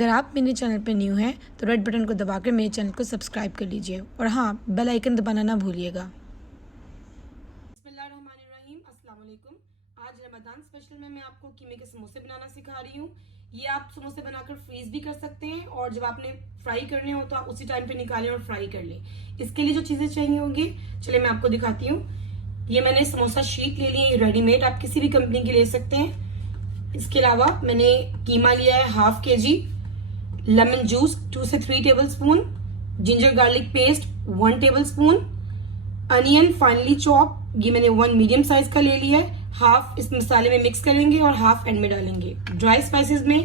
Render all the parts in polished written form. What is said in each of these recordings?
अगर आप मेरे चैनल पर न्यू हैं तो रेड बटन को दबाकर मेरे चैनल को सब्सक्राइब कर लीजिए और हाँ, बेल आइकन दबाना ना भूलिएगा। बिस्मिल्लाहिर्रहमानिर्रहीम, अस्सलाम वालेकुम। आज रमज़ान स्पेशल में मैं आपको कीमे के समोसे बनाना सिखा रही हूँ। ये आप समोसे बनाकर फ्रीज भी कर सकते हैं और जब आपने फ्राई करने हो तो आप उसी टाइम पे निकालें और फ्राई कर लें। इसके लिए जो चीज़ें चाहिए होंगी, चलिए मैं आपको दिखाती हूँ। ये मैंने समोसा शीट ले ली है, रेडीमेड, आप किसी भी कंपनी की ले सकते हैं। इसके अलावा मैंने कीमा लिया है हाफ केजी, लेमन जूस 2 से 3 tablespoon, ginger garlic paste 1 tablespoon, onion finally chop, ये मैंने 1 मीडियम साइज का ले लिया है। हाफ इस मसाले में मिक्स करेंगे और हाफ एंड में डालेंगे। ड्राई स्पाइसेस में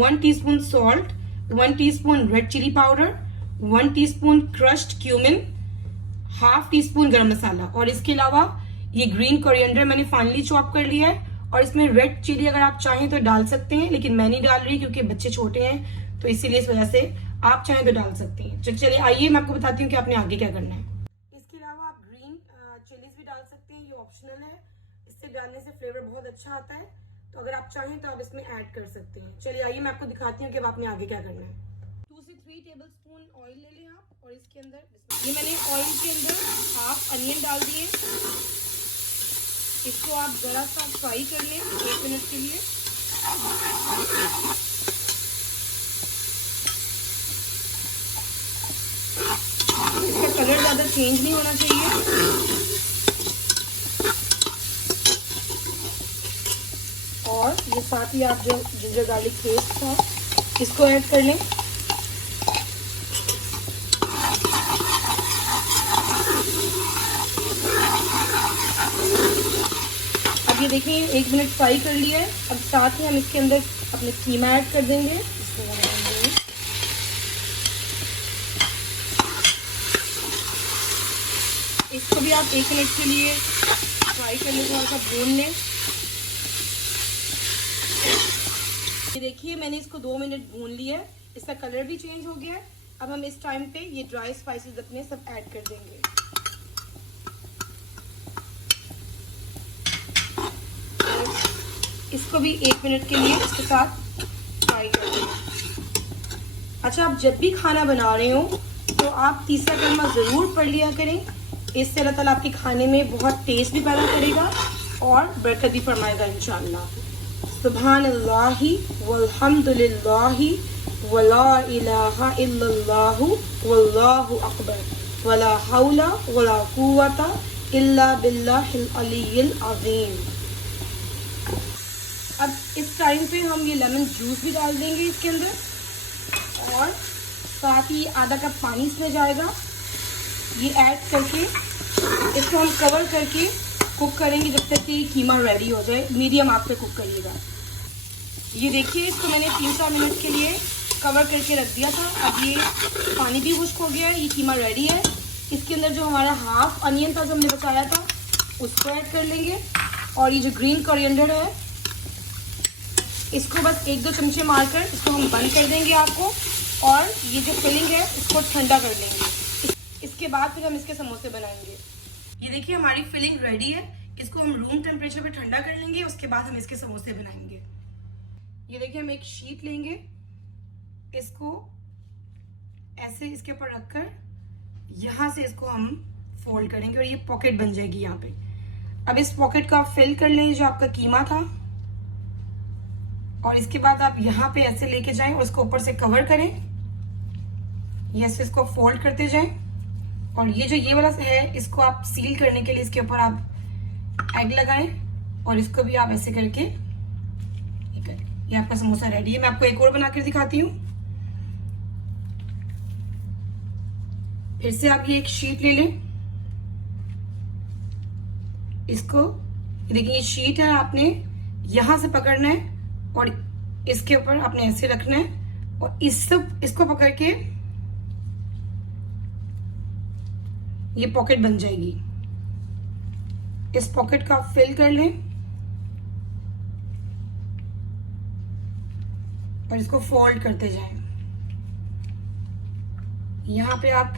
1 teaspoon salt, 1 teaspoon red chilli powder, 1 teaspoon crushed cumin, half teaspoon garam masala. और इसके अलावा ये ग्रीन कोरिएंडर मैंने फाइनली चॉप कर लिया है। और इसमें रेड चिली अगर आप चाहें तो डाल सकते हैं, लेकिन मैं नहीं डाल रही क्योंकि बच्चे छोटे हैं, तो इसीलिए इस वजह से आप चाहें तो डाल सकते हैं। चलिए आइए मैं आपको बताती हूँ कि आपने आगे क्या करना है। इसके अलावा आप ग्रीन चिलीज भी डाल सकते हैं, ये ऑप्शनल है। इससे डालने से फ्लेवर बहुत अच्छा आता है, तो अगर आप चाहें तो आप इसमें ऐड कर सकते हैं। चलिए आइए मैं आपको दिखाती हूँ कि अब आपने आगे क्या करना है। 2 से 3 टेबलस्पून ऑयल ले लें आप, और इसके अंदर ये मैंने ऑयल के अंदर हाफ अनियन डाल दिए। इसको आप जरा सा फ्राई कर लें 1 मिनट के लिए। इसका कलर ज्यादा चेंज नहीं होना चाहिए। और ये साथ ही आप जो जिंजर गार्लिक पेस्ट था इसको ऐड कर लें। ये देखिए 1 मिनट फ्राई कर लिया है। अब साथ ही हम इसके अंदर अपने कीमा ऐड कर देंगे। इसको भी आप 1 मिनट के लिए फ्राई कर लें, थोड़ा सा भून लें। ये देखिए मैंने इसको 2 मिनट भून लिया है, इसका कलर भी चेंज हो गया है। अब हम इस टाइम पे ये ड्राई स्पाइसेस अपने सब ऐड कर देंगे। इसको भी 1 मिनट के लिए इसके साथ फ्राई कर दें। अच्छा, आप जब भी खाना बना रहे हो तो आप तीसरा कलमा ज़रूर पढ़ लिया करें। इससे अल्लाह ताला आपके खाने में बहुत टेस्ट भी पैदा करेगा और बरकत भी फरमाएगा इंशाअल्लाह। सुभानअल्लाहि वल्हम्दुलिल्लाहि वला इलाहा इल्लल्लाहु वल्लाहु अकबर वला हौला वला कुव्वता इल्ला बिल्लाहिल अलिय्यिल अज़ीम। अब इस टाइम पे हम ये लेमन जूस भी डाल देंगे इसके अंदर, और साथ ही आधा कप पानी इसमें जाएगा। ये ऐड करके इसको हम कवर करके कुक करेंगे जब तक कि कीमा रेडी हो जाए। मीडियम आंच पे कुक करिएगा। ये देखिए इसको मैंने 3-4 मिनट के लिए कवर करके रख दिया था। अब ये पानी भी खुश्क हो गया है, ये कीमा रेडी है। इसके अंदर जो हमारा हाफ अनियन था जो हमने बचाया था उसको ऐड कर लेंगे, और ये जो ग्रीन कोरिएंडर है इसको बस 1-2 चमचे मारकर इसको हम बंद कर देंगे आपको, और ये जो फिलिंग है इसको ठंडा कर लेंगे। इसके बाद फिर हम इसके समोसे बनाएंगे। ये देखिए हमारी फिलिंग रेडी है। इसको हम रूम टेम्परेचर पे ठंडा कर लेंगे, उसके बाद हम इसके समोसे बनाएंगे। ये देखिए हम एक शीट लेंगे, इसको ऐसे इसके ऊपर रखकर यहाँ से इसको हम फोल्ड करेंगे और ये पॉकेट बन जाएगी यहाँ पे। अब इस पॉकेट को आप फिल कर लें जो आपका कीमा था, और इसके बाद आप यहाँ पे ऐसे लेके जाएं और इसको ऊपर से कवर करें। ऐसे इसको फोल्ड करते जाएं, और ये वाला है इसको आप सील करने के लिए इसके ऊपर आप एग लगाएं, और इसको भी आप ऐसे करके ये आपका समोसा रेडी है। मैं आपको एक और बनाकर दिखाती हूँ। फिर से आप ये एक शीट ले लें, इसको देखिए ये शीट है, आपने यहां से पकड़ना है और इसके ऊपर आपने ऐसे रखना है, और इसको पकड़ के ये पॉकेट बन जाएगी। इस पॉकेट को आप फिल कर लें और इसको फोल्ड करते जाएं। यहाँ पे आप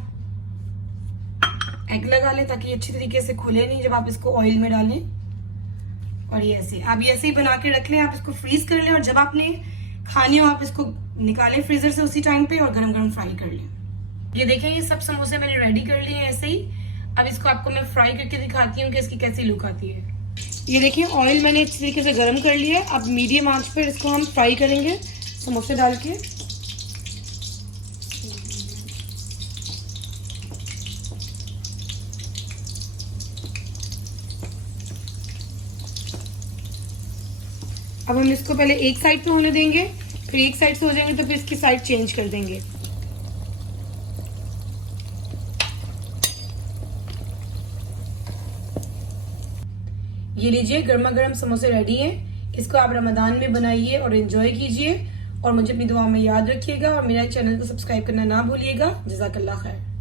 एग लगा लें ताकि अच्छी तरीके से खुले नहीं जब आप इसको ऑयल में डालें। और ये ऐसे आप ये ऐसे ही बना के रख लें, आप इसको फ्रीज कर लें, और जब आपने खानी हो आप इसको निकालें फ्रीजर से उसी टाइम पे और गरम गरम फ्राई कर लें। ये देखें, ये सब समोसे मैंने रेडी कर लिए हैं ऐसे ही। अब इसको आपको मैं फ्राई करके दिखाती हूँ कि इसकी कैसी लुक आती है। ये देखिए, ऑयल मैंने अच्छी तरीके से गर्म कर लिया है। अब मीडियम आंच पर इसको हम फ्राई करेंगे समोसे डाल के। अब हम इसको पहले एक साइड पे होने देंगे, फिर एक साइड से हो जाएंगे तो फिर इसकी साइड चेंज कर देंगे। ये लीजिए, गर्मा गर्म समोसे रेडी हैं। इसको आप रमजान में बनाइए और एंजॉय कीजिए और मुझे अपनी दुआ में याद रखिएगा और मेरा चैनल को सब्सक्राइब करना ना भूलिएगा। जज़ाकल्लाह खैर।